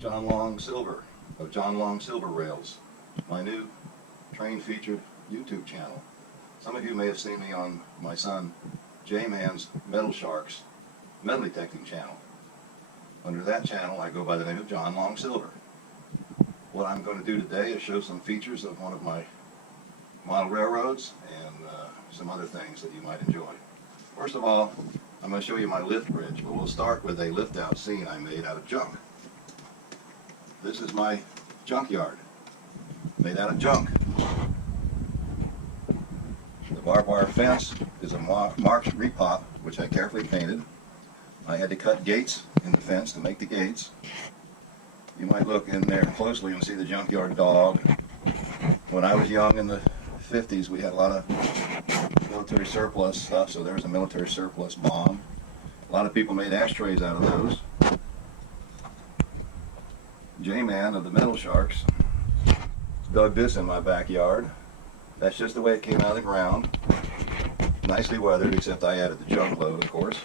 John Long Silver of John Long Silver Rails, my new train featured YouTube channel. Some of you may have seen me on my son J-Man's Metal Sharks metal detecting channel. Under that channel I go by the name of John Long Silver. What I'm going to do today is show some features of one of my model railroads and some other things that you might enjoy. First of all, I'm going to show you my lift bridge, but we'll start with a lift out scene I made out of junk. This is my junkyard, made out of junk. The barbed wire fence is a marked repop, which I carefully painted. I had to cut gates in the fence to make the gates. You might look in there closely and see the junkyard dog. When I was young in the 50s, we had a lot of military surplus stuff, so there was a military surplus bomb. A lot of people made ashtrays out of those. J-Man of the Metal Sharks dug this in my backyard. That's just the way it came out of the ground. Nicely weathered, except I added the junk load, of course.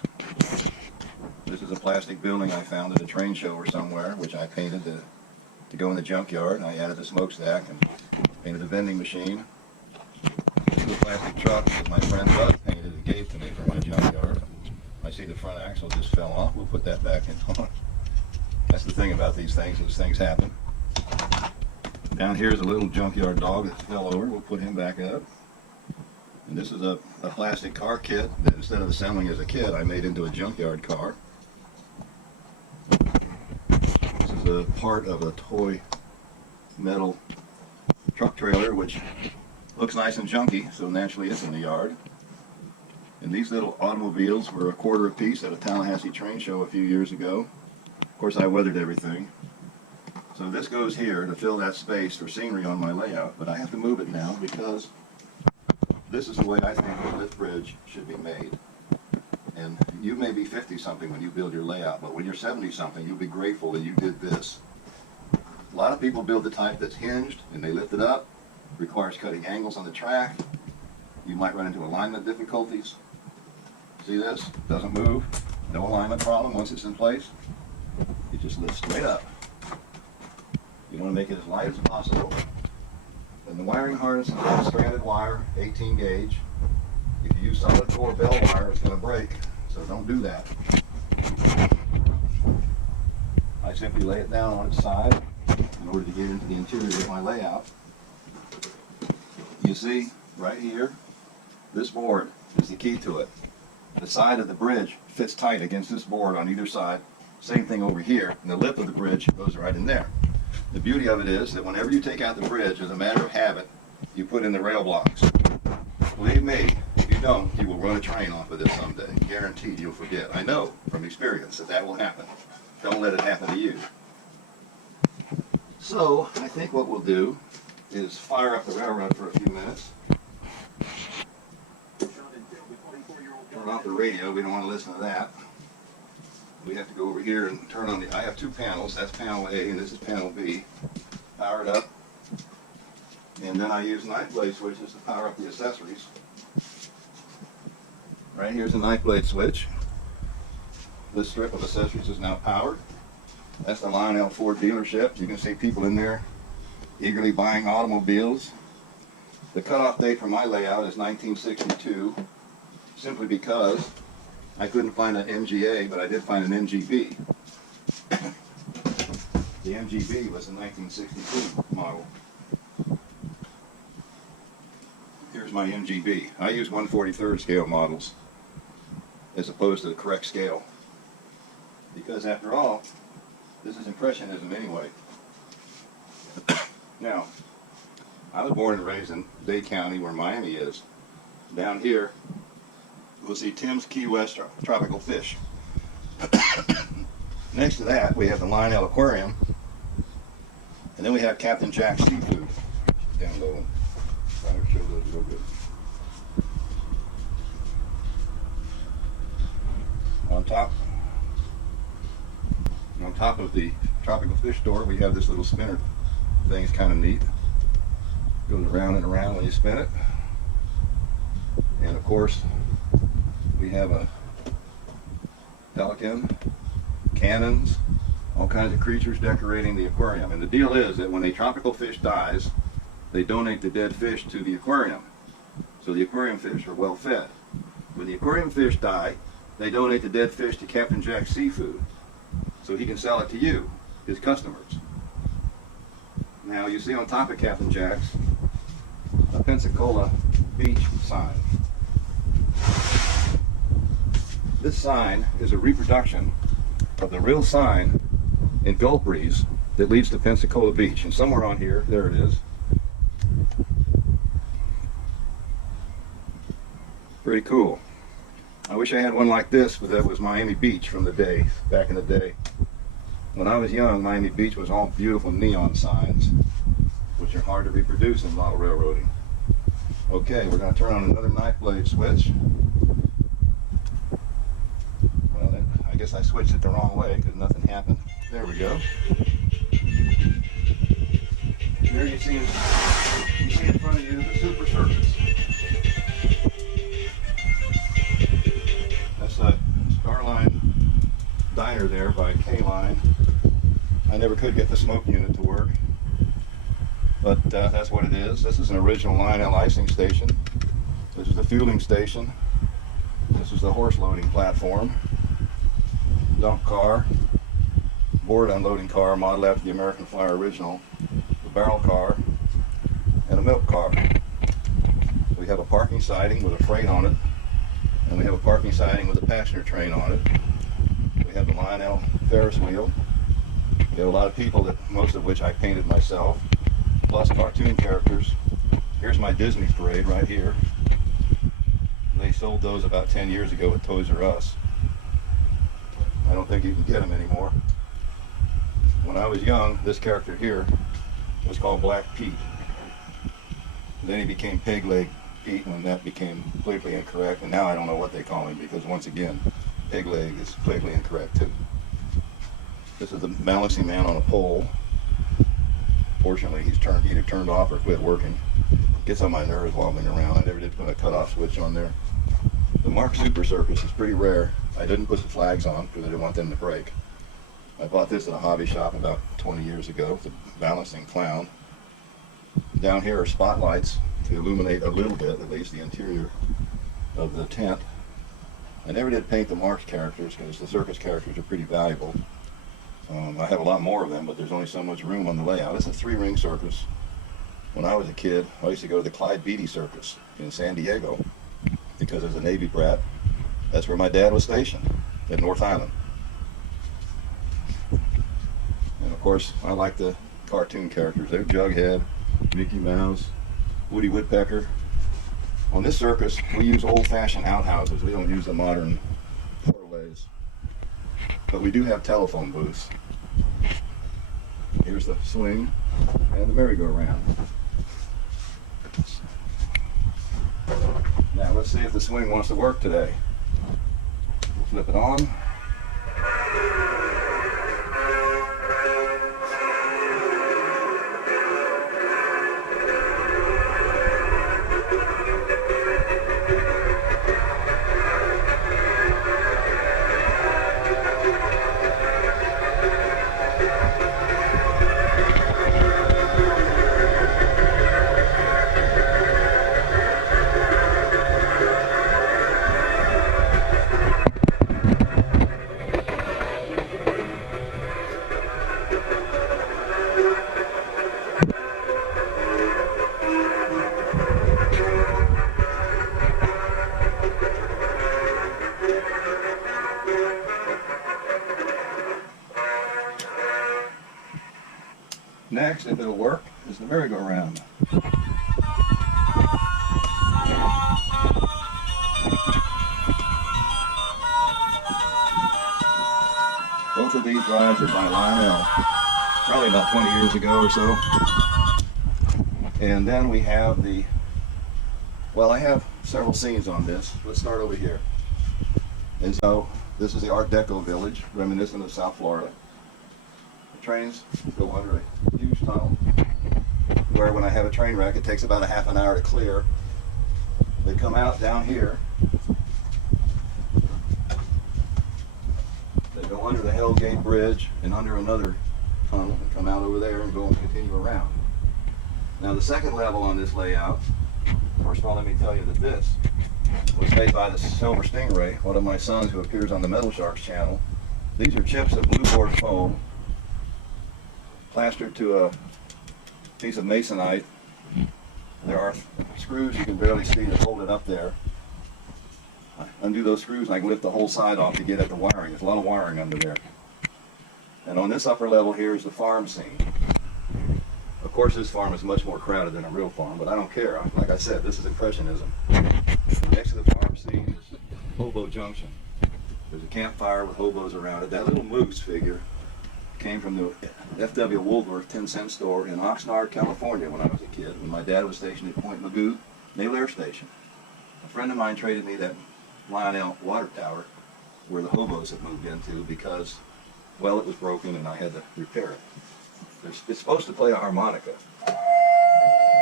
This is a plastic building I found at a train show or somewhere, which I painted to go in the junkyard. I added the smokestack and painted a vending machine. This is a plastic truck that my friend Doug painted and gave to me for my junkyard. I see the front axle just fell off. We'll put that back in. That's the thing about these things happen. Down here is a little junkyard dog that fell over. We'll put him back up. And this is a plastic car kit that instead of assembling as a kit, I made into a junkyard car. This is a part of a toy metal truck trailer, which looks nice and junky, so naturally it's in the yard. And these little automobiles were $1 a piece at a Tallahassee train show a few years ago. Of course, I weathered everything. So this goes here to fill that space for scenery on my layout, but I have to move it now because this is the way I think a lift bridge should be made. And you may be 50-something when you build your layout, but when you're 70-something, you'll be grateful that you did this. A lot of people build the type that's hinged and they lift it up. Requires cutting angles on the track. You might run into alignment difficulties. See this? Doesn't move. No alignment problem once it's in place. It just lifts straight up. You want to make it as light as possible. And the wiring harness is a stranded wire, 18 gauge. If you use solid core bell wire, it's going to break. So don't do that. I simply lay it down on its side in order to get into the interior of my layout. You see, right here, this board is the key to it. The side of the bridge fits tight against this board on either side. Same thing over here, and the lip of the bridge goes right in there. The beauty of it is that whenever you take out the bridge, as a matter of habit, you put in the rail blocks. Believe me, if you don't, you will run a train off of this someday. Guaranteed you'll forget. I know from experience that will happen. Don't let it happen to you. So, I think what we'll do is fire up the railroad for a few minutes. Turn off the radio, we don't want to listen to that. We have to go over here and turn on I have two panels, that's panel A and this is panel B. Power it up. And then I use knife blade switches to power up the accessories. Right here's a knife blade switch. This strip of accessories is now powered. That's the Lionel Ford dealership. You can see people in there eagerly buying automobiles. The cutoff date for my layout is 1962, simply because I couldn't find an MGA, but I did find an MGB. The MGB was a 1962 model. Here's my MGB. I use 1/43 scale models as opposed to the correct scale. Because after all, this is Impressionism anyway. Now, I was born and raised in Dade County where Miami is. Down here, we'll see Tim's Key West tropical fish. Next to that, we have the Lionel Aquarium. And then we have Captain Jack's Seafood. Down low. Trying to show those real good. On top of the tropical fish store, we have this little spinner thing. It's kind of neat. Goes around and around when you spin it. And of course, we have a Pelican, cannons, all kinds of creatures decorating the aquarium. And the deal is that when a tropical fish dies, they donate the dead fish to the aquarium. So the aquarium fish are well fed. When the aquarium fish die, they donate the dead fish to Captain Jack's Seafood, so he can sell it to you, his customers. Now you see on top of Captain Jack's a Pensacola Beach sign. This sign is a reproduction of the real sign in Gulf Breeze that leads to Pensacola Beach. And somewhere on here, there it is. Pretty cool. I wish I had one like this, but that was Miami Beach from the day, back in the day. When I was young, Miami Beach was all beautiful neon signs, which are hard to reproduce in model railroading. Okay, we're going to turn on another knife blade switch. Well, then, I guess I switched it the wrong way because nothing happened. There we go. Here you see in front of you the Super Circus. That's a Starline diner there by K-Line. I never could get the smoke unit to work, but that's what it is. This is an original Lionel icing station. This is the fueling station. This is the horse loading platform. Dump car, board unloading car modeled after the American Flyer original, the barrel car, and a milk car. We have a parking siding with a freight on it, and we have a parking siding with a passenger train on it. We have the Lionel Ferris wheel. We have a lot of people, that most of which I painted myself, plus cartoon characters. Here's my Disney parade right here. They sold those about 10 years ago at Toys R Us. I don't think you can get them anymore. When I was young, this character here was called Black Pete. Then he became Peg Leg Pete when that became politically incorrect, and now I don't know what they call him because once again, Peg Leg is politically incorrect too. This is the balancing man on a pole. Fortunately, he's either turned off or quit working. Gets on my nerves wobbling around. I never did put a cutoff switch on there. The Mark Super Circus is pretty rare. I didn't put the flags on because I didn't want them to break. I bought this at a hobby shop about 20 years ago, the balancing clown. Down here are spotlights to illuminate a little bit, at least the interior of the tent. I never did paint the Marx characters because the circus characters are pretty valuable. I have a lot more of them, but there's only so much room on the layout. It's a 3-ring circus. When I was a kid, I used to go to the Clyde Beatty Circus in San Diego because as a Navy brat, that's where my dad was stationed, at North Island. And of course, I like the cartoon characters. They're Jughead, Mickey Mouse, Woody Woodpecker. On this circus, we use old-fashioned outhouses. We don't use the modern portalays. But we do have telephone booths. Here's the swing and the merry-go-round. Now let's see if the swing wants to work today. We'll flip it on. Next, if it'll work, is the merry-go-round. Both of these rides are by Lionel, probably about 20 years ago or so. And then we have well, I have several scenes on this. Let's start over here. And so, this is the Art Deco village, reminiscent of South Florida. Trains go under a huge tunnel where when I have a train wreck it takes about a half an hour to clear. They come out down here, they and go under the Hellgate Bridge and under another tunnel and come out over there and go and continue around. Now the second level on this layout, first of all let me tell you that this was made by the Silver Stingray, one of my sons who appears on the Metal Sharks channel. These are chips of blue board foam plastered to a piece of masonite. There are screws you can barely see that hold it up there. I undo those screws and I can lift the whole side off to get at the wiring. There's a lot of wiring under there. And on this upper level here is the farm scene. Of course this farm is much more crowded than a real farm, but I don't care. Like I said, this is Impressionism. Next to the farm scene is Hobo Junction. There's a campfire with hobos around it. That little moose figure came from the F.W. Woolworth 10-cent store in Oxnard, California when I was a kid, when my dad was stationed at Point Magoo Naval Air Station. A friend of mine traded me that Lionel water tower where the hobos had moved into because, well, it was broken and I had to repair it. It's supposed to play a harmonica,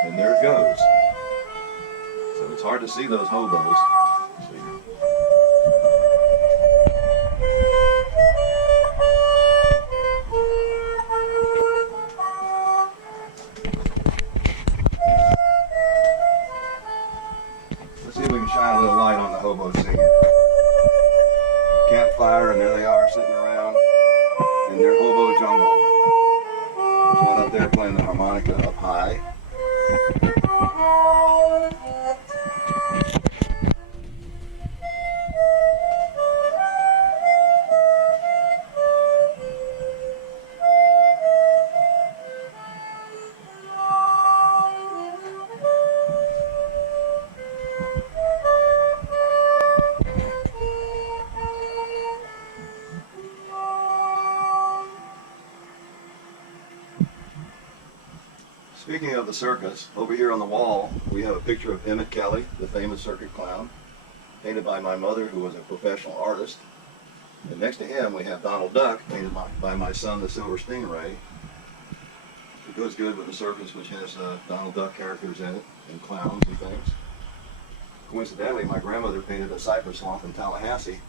and there it goes. So it's hard to see those hobos. See. Let's see if we can shine a little light on the hobos singing. Campfire, and there they are sitting around in their hobo jungle. There's one up there playing the harmonica up high. Speaking of the circus, over here on the wall we have a picture of Emmett Kelly, the famous circuit clown, painted by my mother who was a professional artist. And next to him we have Donald Duck, painted by my son, the Silver Stingray. It goes good with the circus, which has Donald Duck characters in it, and clowns and things. Coincidentally, my grandmother painted a cypress swamp in Tallahassee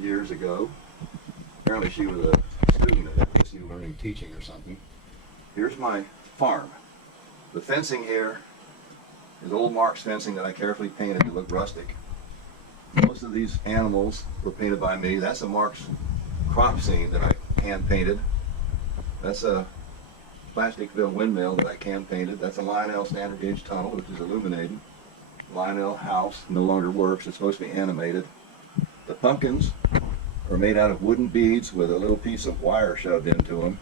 years ago. Apparently she was a student at FSU learning teaching or something. Here's my farm. The fencing here is old Mark's fencing that I carefully painted to look rustic. Most of these animals were painted by me. That's a Mark's crop scene that I hand painted. That's a Plasticville windmill that I can painted. That's a Lionel standard gauge tunnel, which is illuminated. Lionel house no longer works. It's supposed to be animated. The pumpkins are made out of wooden beads with a little piece of wire shoved into them.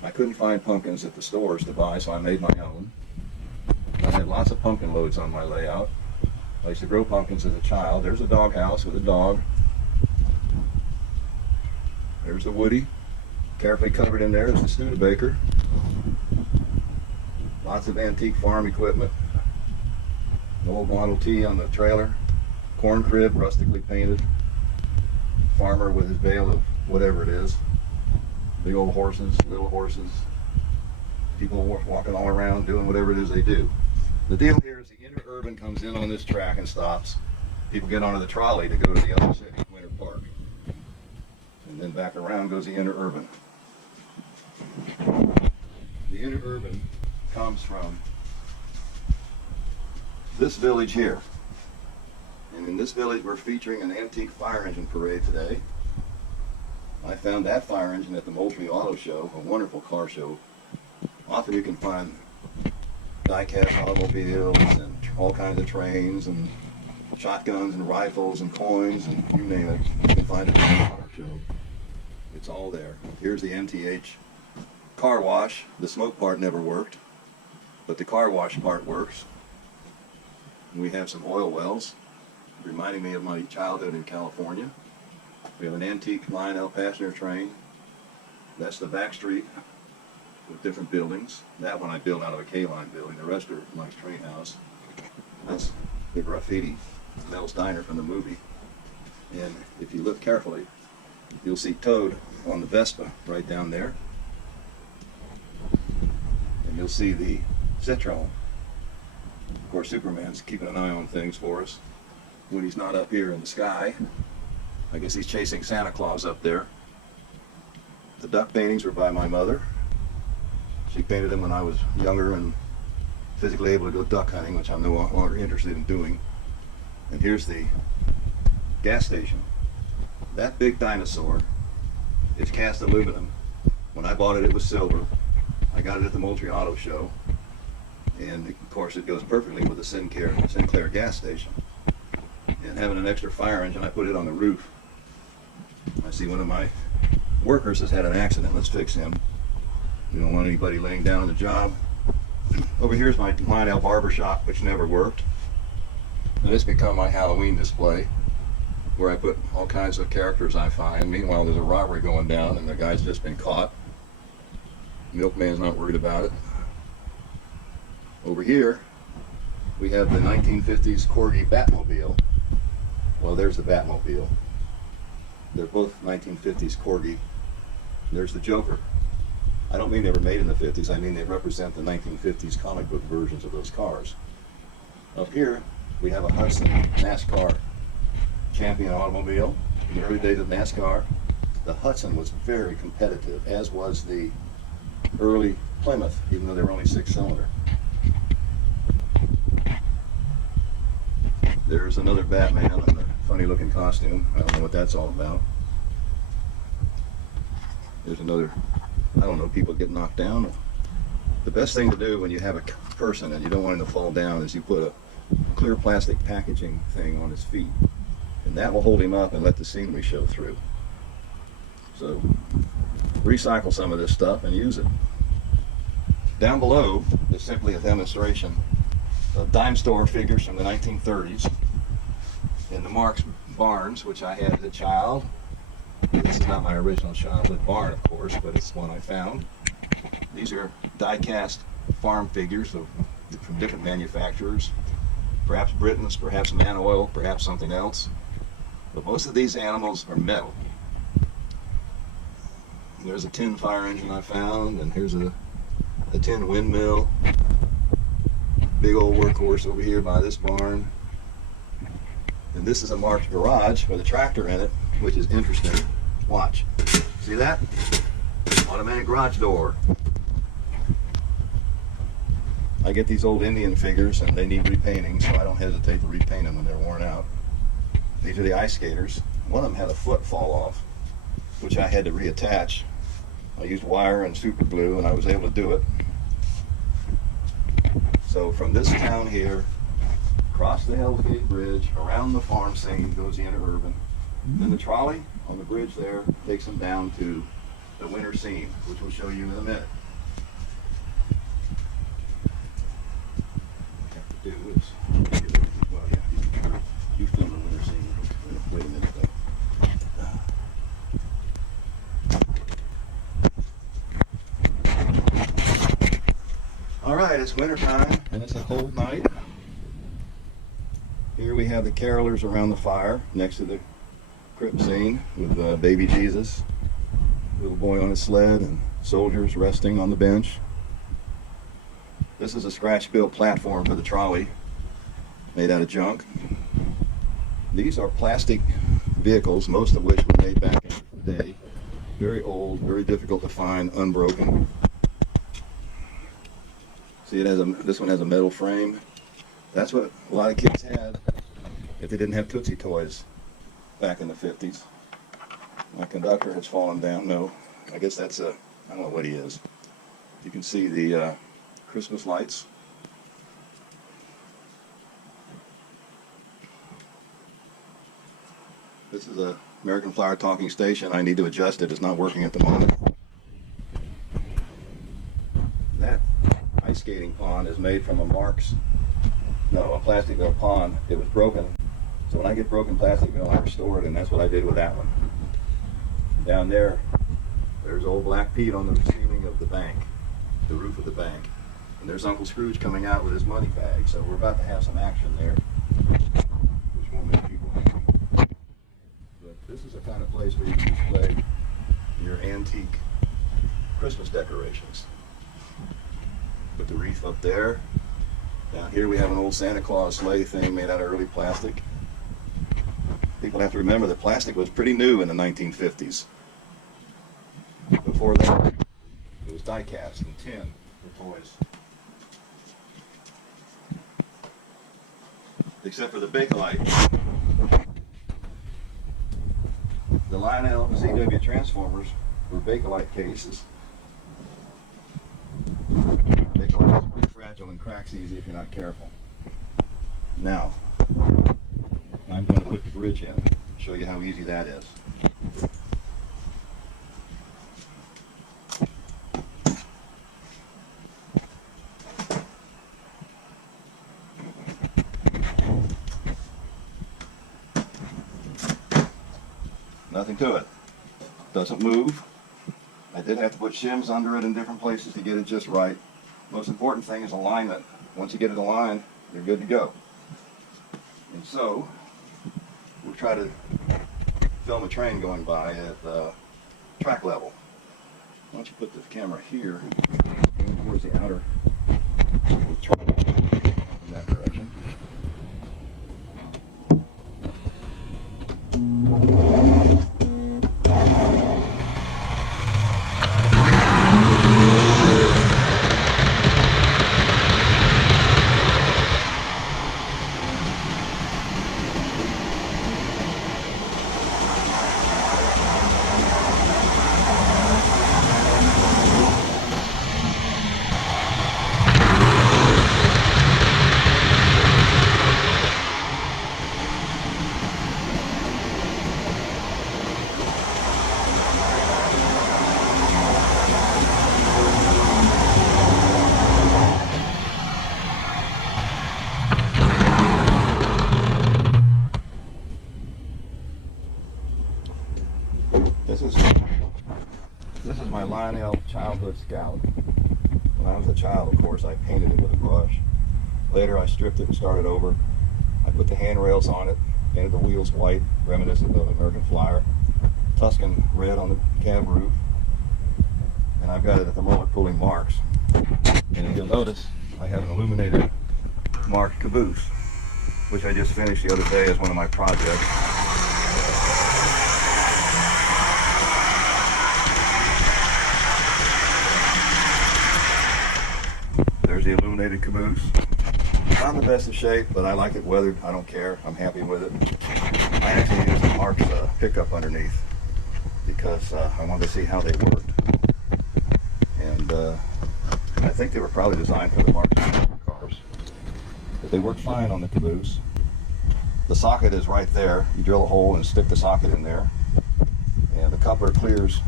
I couldn't find pumpkins at the stores to buy, so I made my own. I had lots of pumpkin loads on my layout. I used to grow pumpkins as a child. There's a doghouse with a dog. There's the Woody. Carefully covered in there is the Studebaker. Lots of antique farm equipment. An old Model T on the trailer. Corn crib, rustically painted. Farmer with his bale of whatever it is. Big old horses, little horses, people walking all around doing whatever it is they do. The deal here is the interurban comes in on this track and stops. People get onto the trolley to go to the other city, Winter Park. And then back around goes the interurban. The interurban comes from this village here. And in this village we're featuring an antique fire engine parade today. I found that fire engine at the Moultrie Auto Show, a wonderful car show. Often you can find die-cast automobiles and all kinds of trains and shotguns and rifles and coins and you name it. You can find it at the car show. It's all there. Here's the MTH car wash. The smoke part never worked, but the car wash part works. And we have some oil wells, reminding me of my childhood in California. We have an antique Lionel passenger train. That's the back street with different buildings. That one I built out of a K-line building. The rest are Mike's train house. That's the graffiti, Mel's Diner from the movie. And if you look carefully, you'll see Toad on the Vespa right down there. And you'll see the Citroen. Of course, Superman's keeping an eye on things for us when he's not up here in the sky. I guess he's chasing Santa Claus up there. The duck paintings were by my mother. She painted them when I was younger and physically able to go duck hunting, which I'm no longer interested in doing. And here's the gas station. That big dinosaur is cast aluminum. When I bought it, it was silver. I got it at the Moultrie Auto Show. And of course it goes perfectly with the Sinclair gas station. And having an extra fire engine, I put it on the roof. I see one of my workers has had an accident. Let's fix him. We don't want anybody laying down on the job. Over here's my Lionel barber shop, which never worked. And it's become my Halloween display, where I put all kinds of characters I find. Meanwhile, there's a robbery going down, and the guy's just been caught. Milkman's not worried about it. Over here, we have the 1950s Corgi Batmobile. Well, there's the Batmobile. They're both 1950s Corgi. There's the Joker. I don't mean they were made in the 50s, I mean they represent the 1950s comic book versions of those cars. Up here, we have a Hudson NASCAR champion automobile. In the early days of NASCAR, the Hudson was very competitive, as was the early Plymouth, even though they were only 6-cylinder. There's another Batman in a funny looking costume. I don't know what that's all about. There's another, I don't know, people get knocked down. The best thing to do when you have a person and you don't want him to fall down is you put a clear plastic packaging thing on his feet. And that will hold him up and let the scenery show through. So recycle some of this stuff and use it. Down below is simply a demonstration of dime store figures from the 1930s in the Marx barns, which I had as a child. This is not my original childhood barn, of course, but it's one I found. These are die-cast farm figures from different manufacturers, perhaps Britain's, perhaps Man Oil, perhaps something else. But most of these animals are metal. There's a tin fire engine I found, and here's a tin windmill. Big old workhorse over here by this barn. And this is a Marx garage with a tractor in it, which is interesting. Watch. See that? Automatic garage door. I get these old Indian figures and they need repainting, so I don't hesitate to repaint them when they're worn out. These are the ice skaters. One of them had a foot fall off, which I had to reattach. I used wire and super glue and I was able to do it. So from this town here, across the Hell's Gate Bridge, around the farm scene, goes the interurban. Then the trolley on the bridge there takes them down to the winter scene, which we'll show you in a minute. What I have to do is, well, yeah, you film the winter scene. Wait a minute though. All right, it's winter time and it's a cold night. Here we have the carolers around the fire next to the crypt scene with baby Jesus, little boy on his sled, and soldiers resting on the bench. This is a scratch-built platform for the trolley made out of junk. These are plastic vehicles, most of which were made back in the day. Very old, very difficult to find, unbroken. See, this one has a metal frame. That's what a lot of kids had if they didn't have Tootsie Toys back in the 50s. My conductor has fallen down. No, I guess that's I don't know what he is. You can see the Christmas lights. This is a American Flower talking station. I need to adjust it. It's not working at the moment. That ice skating pond is made from a plastic pond. It was broken. So when I get broken plastic mill, I restore it, and that's what I did with that one. Down there's old Black Pete on the ceiling of the bank, the roof of the bank. And there's Uncle Scrooge coming out with his money bag. So we're about to have some action there, which won't make people happy. But this is the kind of place where you can display your antique Christmas decorations. Put the wreath up there. Down here we have an old Santa Claus sleigh thing made out of early plastic. People have to remember that plastic was pretty new in the 1950s. before that, it was die cast and tin for toys. Except for the Bakelite. The Lionel ZW Transformers were Bakelite cases. Bakelite is pretty fragile and cracks easy if you're not careful. Now, I'm going to put the bridge in, show you how easy that is. Nothing to it. Doesn't move. I did have to put shims under it in different places to get it just right. Most important thing is alignment. Once you get it aligned, you're good to go. And so, we'll try to film a train going by at track level. Why don't you put the camera here, towards the outer track in that direction. This is my Lionel childhood Scout. When I was a child, of course, I painted it with a brush. Later, I stripped it and started over. I put the handrails on it, painted the wheels white, reminiscent of American Flyer, Tuscan red on the cab roof, and I've got it at the moment pulling marks. And if you'll notice, I have an illuminated marked caboose, which I just finished the other day as one of my projects. There's the illuminated caboose. Not in the best of shape, but I like it weathered. I don't care. I'm happy with it. I actually used the Mark's pickup underneath because I wanted to see how they worked. And I think they were probably designed for the Mark's cars. But they work fine on the caboose. The socket is right there. You drill a hole and stick the socket in there. And the coupler clears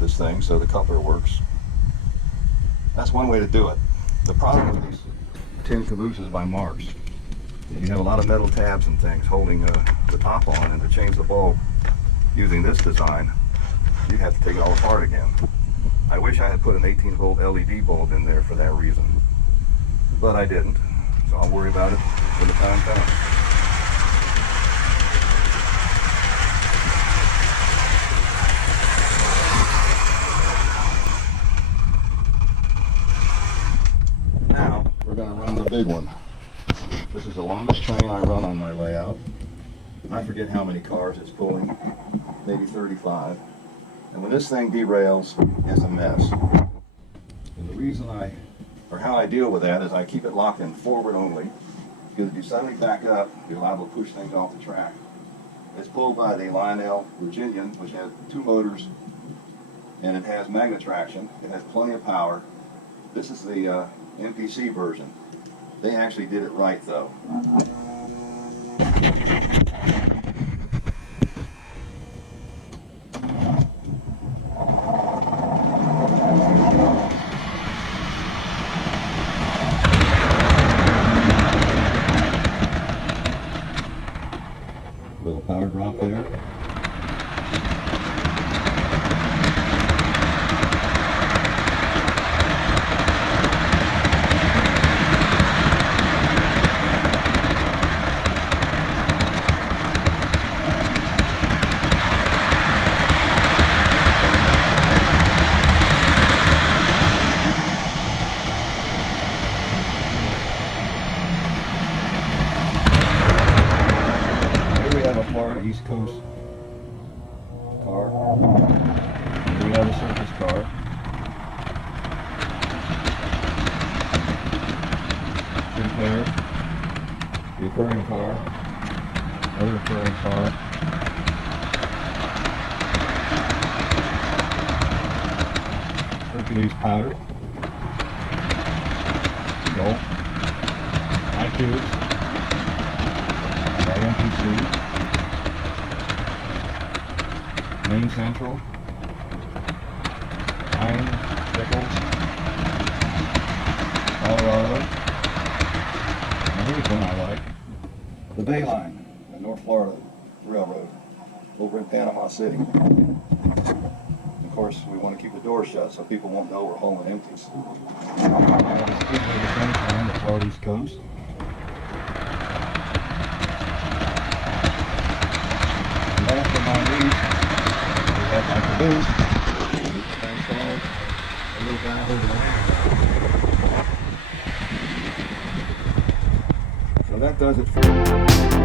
this thing, so the coupler works. That's one way to do it. The problem with these tin cabooses by Mark's, you have a lot of metal tabs and things holding the top on, and to change the bulb using this design, you have to take it all apart again. I wish I had put an 18-volt LED bulb in there for that reason, but I didn't, so I'll worry about it when the time comes. We're going to run the big one. This is the longest train I run on my way out. I forget how many cars it's pulling, maybe 35. And when this thing derails, it's a mess. And the reason how I deal with that is I keep it locked in forward only, because if you suddenly back up, you're liable to push things off the track. It's pulled by the Lionel Virginian, which has 2 motors, and it has magnet traction. It has plenty of power. This is the NPC version. They actually did it right though. Little power drop there. there. The aquarium car. Another aquarium car. Hercules powder. Gold. High tubes. MPC. Main Central. Iron. Pickles. Colorado. Now here's one I like. The Bay Line, the North Florida Railroad, over in Panama City. Of course, we want to keep the doors shut so people won't know we're hauling empties. The Florida East Coast. And last but not least, we have like the booth. A little guy over there. So that does it for